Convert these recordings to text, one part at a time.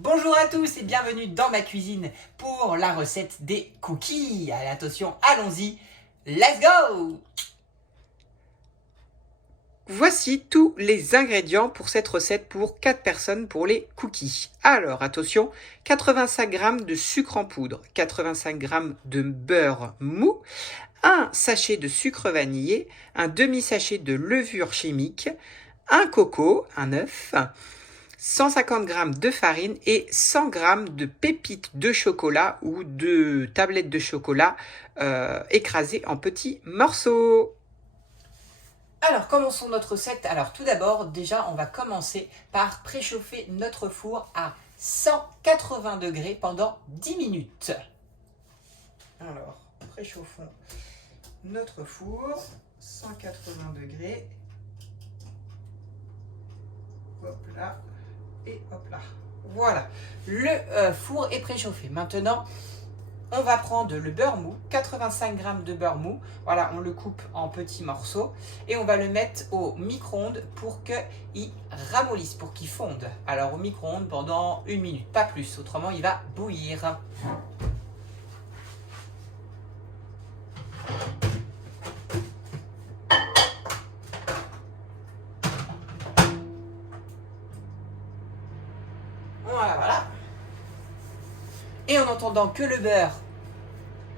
Bonjour à tous et bienvenue dans ma cuisine pour la recette des cookies. Allez, attention, allons-y, let's go! Voici tous les ingrédients pour cette recette pour 4 personnes pour les cookies. Alors attention, 85 g de sucre en poudre, 85 g de beurre mou, un sachet de sucre vanillé, un demi-sachet de levure chimique, un coco, un œuf, 150 g de farine et 100 g de pépites de chocolat ou de tablettes de chocolat écrasées en petits morceaux. Alors, commençons notre recette. Alors, tout d'abord, déjà, on va commencer par préchauffer notre four à 180 degrés pendant 10 minutes. Alors, préchauffons notre four, 180 degrés. Hop là, et hop là. Voilà, le four est préchauffé. Maintenant, on va prendre le beurre mou, 85 g de beurre mou. Voilà, on le coupe en petits morceaux et on va le mettre au micro-ondes pour qu'il ramollisse, pour qu'il fonde. Alors au micro-ondes pendant 1 minute, pas plus, autrement il va bouillir. Voilà. Et en entendant que le beurre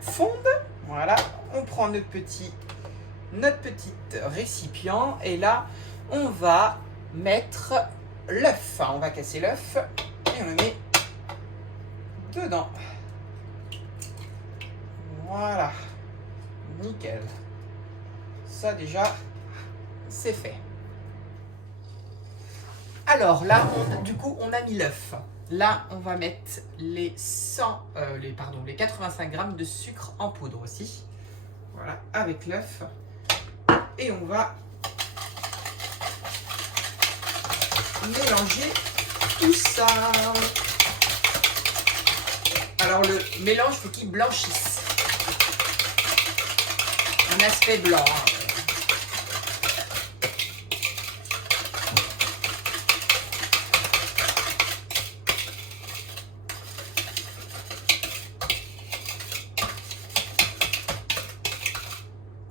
fonde, voilà, on prend notre petit récipient et là on va mettre l'œuf. On va casser l'œuf et on le met dedans. Voilà, nickel. Ça déjà c'est fait. Alors là, du coup, on a mis l'œuf. Là, on va mettre les 85 g de sucre en poudre aussi. Voilà, avec l'œuf. Et on va mélanger tout ça. Alors le mélange, il faut qu'il blanchisse. Un aspect blanc.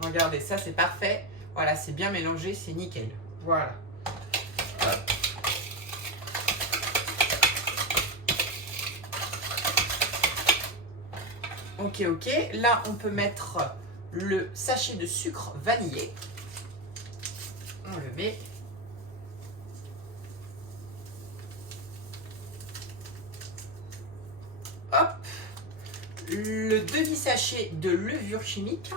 Regardez, ça c'est parfait. Voilà, c'est bien mélangé, c'est nickel. Voilà. Hop. Ok. Là, on peut mettre le sachet de sucre vanillé. On le met. Hop. Le demi-sachet de levure chimique.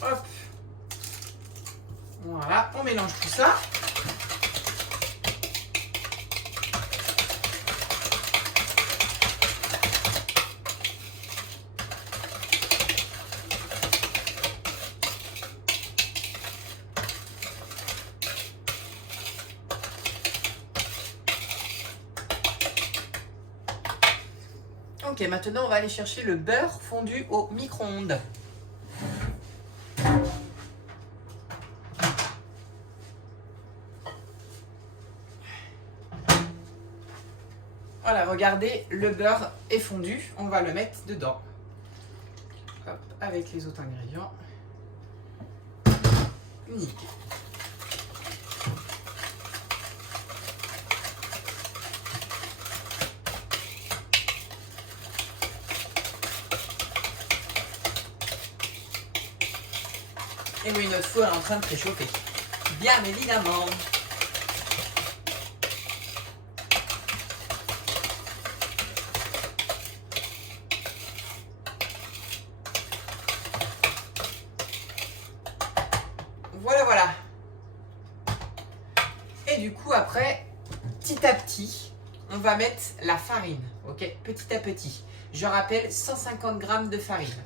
Hop. Voilà, on mélange tout ça. Ok, maintenant on va aller chercher le beurre fondu au micro-ondes. Voilà, regardez, le beurre est fondu. On va le mettre dedans. Hop, avec les autres ingrédients. Nickel. Et oui, notre four est en train de préchauffer. Bien évidemment. Voilà. Et du coup, après, petit à petit, on va mettre la farine. Ok, petit à petit. Je rappelle, 150 g de farine.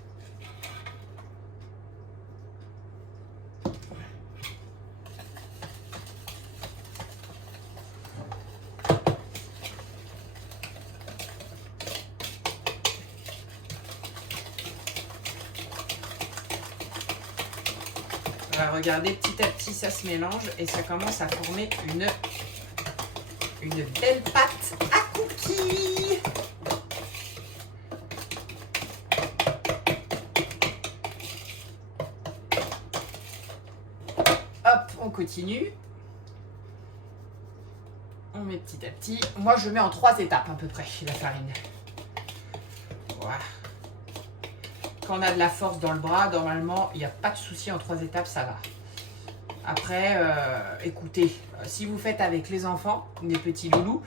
Alors, regardez, petit à petit, ça se mélange et ça commence à former une belle pâte à cookies. Hop, on continue. On met petit à petit. Moi, je mets en 3 étapes à peu près la farine. Voilà. Quand on a de la force dans le bras, normalement, il n'y a pas de souci, en 3 étapes, ça va. Après, écoutez, si vous faites avec les enfants, les petits loulous,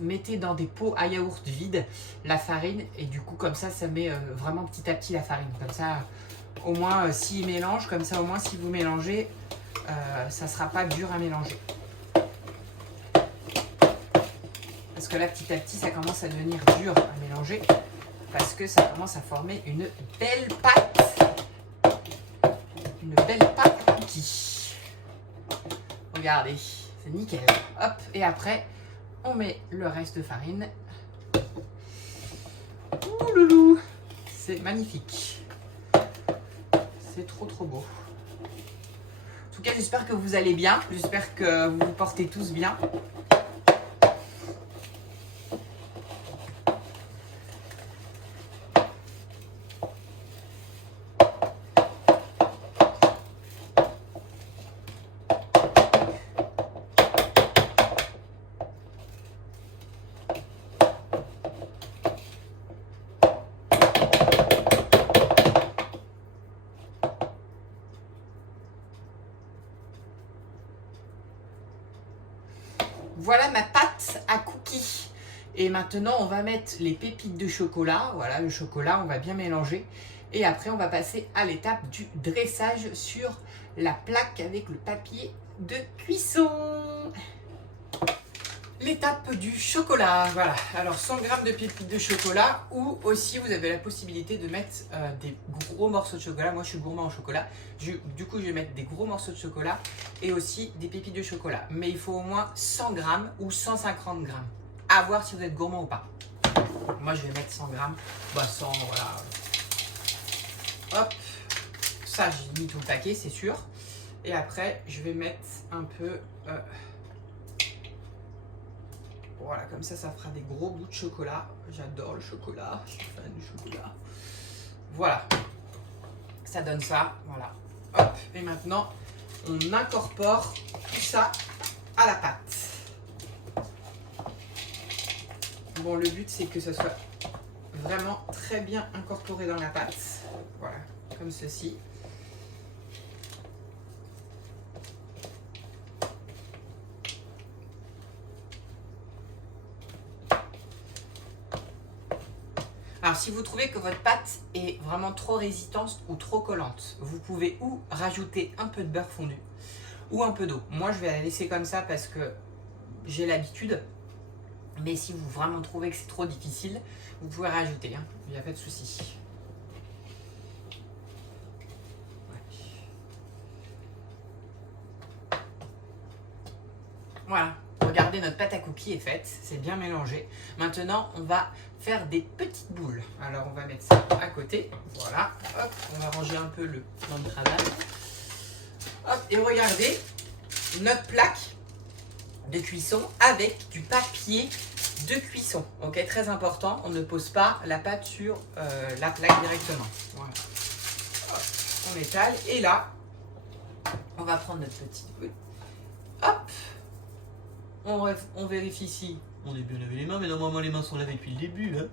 mettez dans des pots à yaourt vides la farine. Et du coup, comme ça met vraiment petit à petit la farine. Comme ça, au moins, s'ils mélangent, comme ça, au moins, si vous mélangez, ça ne sera pas dur à mélanger. Parce que là, petit à petit, ça commence à devenir dur à mélanger. Parce que ça commence à former une belle pâte. Une belle pâte à cookies. Regardez, c'est nickel. Hop, et après, on met le reste de farine. Ouh loulou, c'est magnifique. C'est trop beau. En tout cas, j'espère que vous allez bien. J'espère que vous vous portez tous bien. Voilà ma pâte à cookies. Et maintenant, on va mettre les pépites de chocolat. Voilà, le chocolat, on va bien mélanger. Et après, on va passer à l'étape du dressage sur la plaque avec le papier de cuisson. L'étape du chocolat, voilà. Alors 100 g de pépites de chocolat, ou aussi vous avez la possibilité de mettre des gros morceaux de chocolat. Moi je suis gourmand en chocolat, du coup je vais mettre des gros morceaux de chocolat et aussi des pépites de chocolat. Mais il faut au moins 100 g ou 150 g. À voir si vous êtes gourmand ou pas. Moi je vais mettre 100 g, bah 100, voilà. Hop, ça j'ai mis tout le paquet, c'est sûr. Et après je vais mettre un peu... voilà, comme ça, ça fera des gros bouts de chocolat. J'adore le chocolat, je suis fan du chocolat. Voilà, ça donne ça, voilà. Hop, et maintenant, on incorpore tout ça à la pâte. Bon, le but, c'est que ça soit vraiment très bien incorporé dans la pâte. Voilà, comme ceci. Alors, si vous trouvez que votre pâte est vraiment trop résistante ou trop collante, vous pouvez ou rajouter un peu de beurre fondu ou un peu d'eau. Moi, je vais la laisser comme ça parce que j'ai l'habitude. Mais si vous vraiment trouvez que c'est trop difficile, vous pouvez rajouter, hein. Il n'y a pas de souci. Voilà. Regardez, notre pâte à cookies est faite, c'est bien mélangé. Maintenant, on va faire des petites boules. Alors, on va mettre ça à côté. Voilà, hop, on va ranger un peu le plan de travail. Hop, et regardez, notre plaque de cuisson avec du papier de cuisson. Ok, très important, on ne pose pas la pâte sur la plaque directement. Voilà. Hop, on étale, et là, on va prendre notre petite boule. Hop. On vérifie si on est bien lavé les mains, mais normalement les mains sont lavées depuis le début. Hein.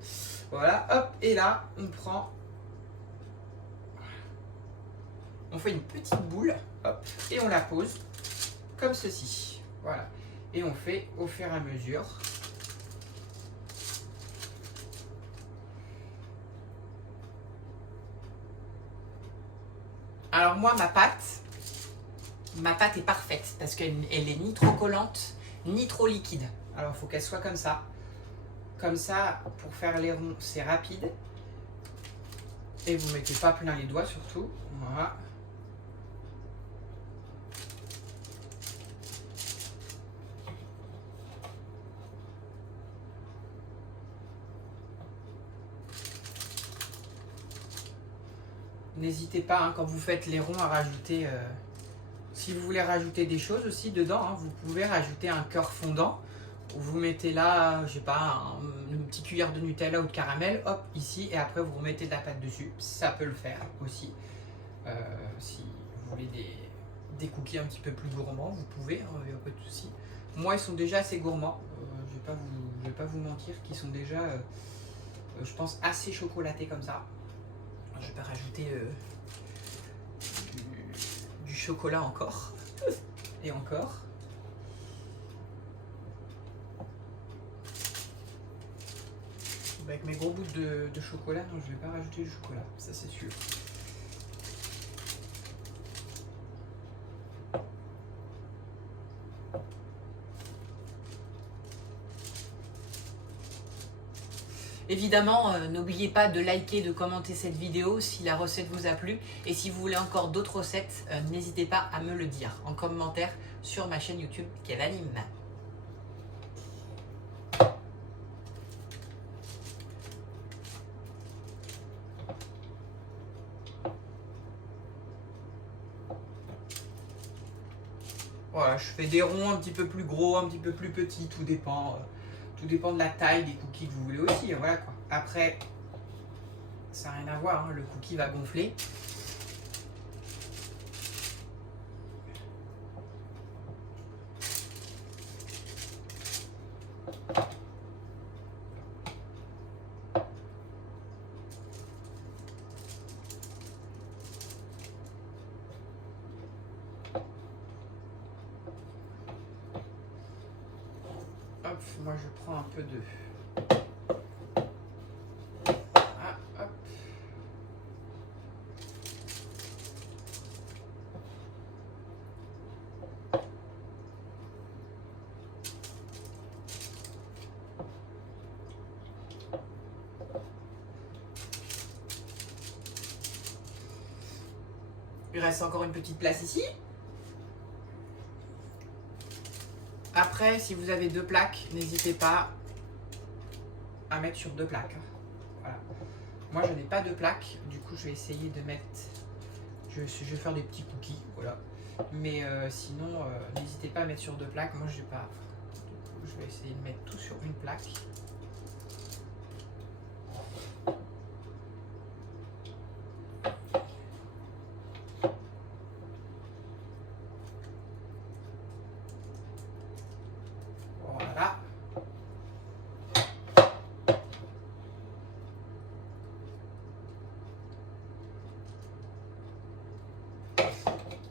Voilà, hop, et là, on prend... On fait une petite boule, hop, et on la pose comme ceci. Voilà, et on fait au fur et à mesure. Alors moi, ma pâte est parfaite parce qu'elle est ni trop collante, ni trop liquide. Alors, il faut qu'elle soit comme ça. Comme ça, pour faire les ronds, c'est rapide. Et vous ne mettez pas plein les doigts, surtout. Voilà. N'hésitez pas, hein, quand vous faites les ronds, à rajouter... si vous voulez rajouter des choses aussi dedans, hein, vous pouvez rajouter un cœur fondant. Vous mettez là, je sais pas, une petite cuillère de Nutella ou de caramel, hop, ici, et après vous remettez de la pâte dessus. Ça peut le faire aussi. Si vous voulez des cookies un petit peu plus gourmands, vous pouvez, il n'y a pas de souci. Moi, ils sont déjà assez gourmands. Je vais pas vous mentir, qu'ils sont déjà, je pense, assez chocolatés comme ça. Je vais pas rajouter du chocolat encore. Et encore. Avec mes gros bouts de chocolat, non, je vais pas rajouter du chocolat, ça c'est sûr. Évidemment, n'oubliez pas de liker, de commenter cette vidéo si la recette vous a plu. Et si vous voulez encore d'autres recettes, n'hésitez pas à me le dire en commentaire sur ma chaîne YouTube Kev Anime. Voilà, je fais des ronds un petit peu plus gros, un petit peu plus petits, tout dépend de la taille des cookies que vous voulez aussi. Voilà quoi. Après, ça n'a rien à voir, hein, le cookie va gonfler. Hop, moi je prends un peu de... Ah, hop. Il reste encore une petite place ici. Après, si vous avez 2 plaques, n'hésitez pas à mettre sur 2 plaques. Voilà. Moi, je n'ai pas de plaques. Du coup, je vais essayer de mettre... Je vais faire des petits cookies. Voilà. Mais sinon, n'hésitez pas à mettre sur 2 plaques. Moi, je n'ai pas... Du coup, je vais essayer de mettre tout sur une plaque. Voilà.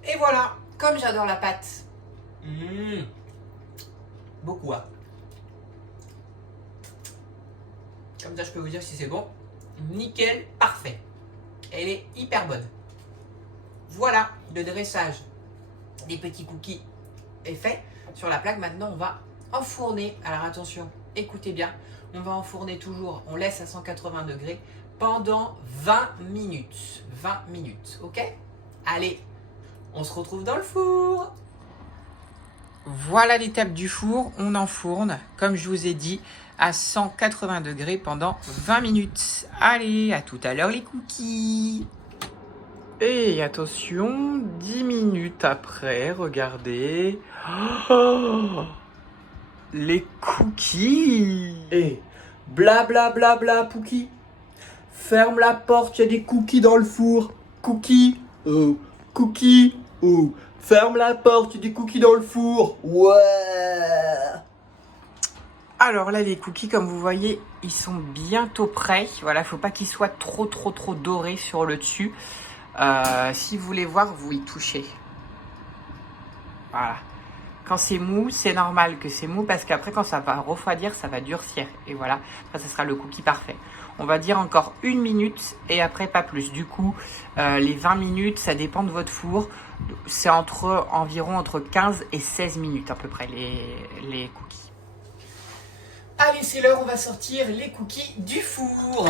Et voilà, comme j'adore la pâte. Beaucoup, hein. Comme ça, je peux vous dire si c'est bon. Nickel, parfait. Elle est hyper bonne. Voilà, le dressage des petits cookies est fait. Sur la plaque, maintenant, on va enfourner. Alors attention, écoutez bien. On va enfourner toujours, on laisse à 180 degrés pendant 20 minutes. 20 minutes, ok? Allez, on se retrouve dans le four. Voilà l'étape du four. On enfourne, comme je vous ai dit, à 180 degrés pendant 20 minutes. Allez, à tout à l'heure les cookies. Et attention, 10 minutes après, regardez. Oh, les cookies. Et bla bla bla bla Pookie. Ferme la porte, il y a des cookies dans le four. Cookies. Oh, cookies. Oh, ferme la porte, il y a des cookies dans le four. Ouais. Alors là, les cookies, comme vous voyez, ils sont bientôt prêts. Voilà, faut pas qu'ils soient trop dorés sur le dessus. Si vous voulez voir, vous y touchez. Voilà. Quand c'est mou, c'est normal que c'est mou parce qu'après, quand ça va refroidir, ça va durcir. Et voilà, après, ça sera le cookie parfait. On va dire encore 1 minute et après, pas plus. Du coup, les 20 minutes, ça dépend de votre four. C'est environ entre 15 et 16 minutes à peu près, les cookies. Allez, c'est l'heure, on va sortir les cookies du four.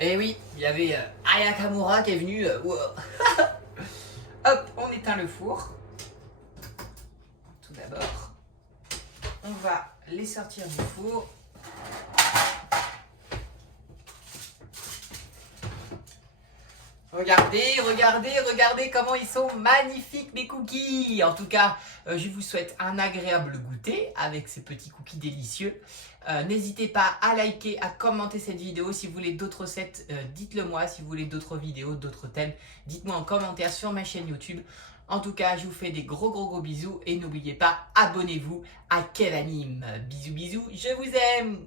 Et oui, il y avait Aya Nakamura qui est venue. Wow. Hop, on éteint le four. Tout d'abord, on va les sortir du four. Regardez comment ils sont magnifiques mes cookies. En tout cas, je vous souhaite un agréable goûter avec ces petits cookies délicieux. N'hésitez pas à liker, à commenter cette vidéo. Si vous voulez d'autres recettes, dites-le moi. Si vous voulez d'autres vidéos, d'autres thèmes, dites-moi en commentaire sur ma chaîne YouTube. En tout cas, je vous fais des gros bisous et n'oubliez pas, abonnez-vous à Kev Anime. Bisous, je vous aime.